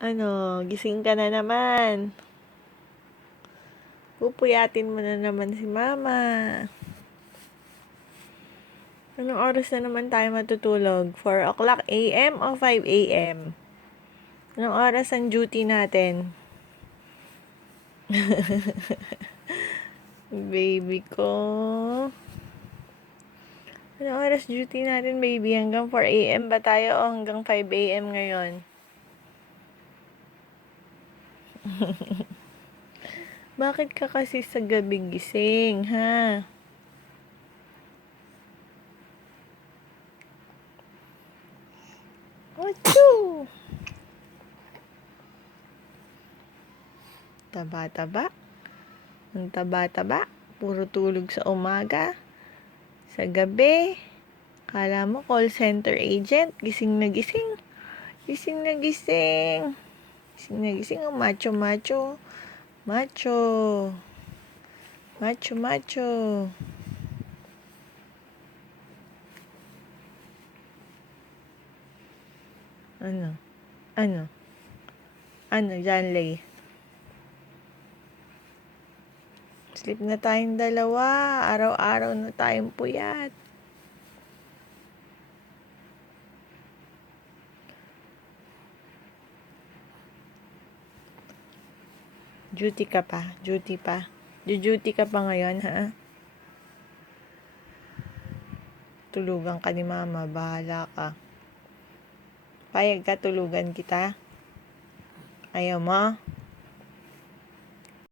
Ano, gising ka na naman. Pupuyatin mo na naman si mama. Anong oras na naman tayo matutulog? 4 o'clock a.m. o 5 a.m.? Anong oras ang duty natin? Baby ko. Anong oras duty natin, baby? Hanggang 4 a.m. ba tayo o hanggang 5 a.m. ngayon? Bakit ka kasi sa gabi gising, ha? Achoo! Taba-taba. Ang taba-taba. Puro tulog sa umaga. Sa gabi. Kala mo call center agent. Gising na gising. Gising na gising. Gising na gising. Oh, macho, macho. Macho. Macho, macho. Ano? Ano? Ano, Janley? Sleep na tayong dalawa. Araw-araw na tayong puyat. Duty ka pa. Duty pa. Duty ka pa ngayon, ha? Tulugan ka ni mama. Bahala ka. Payag ka, tulugan kita. Ayaw mo?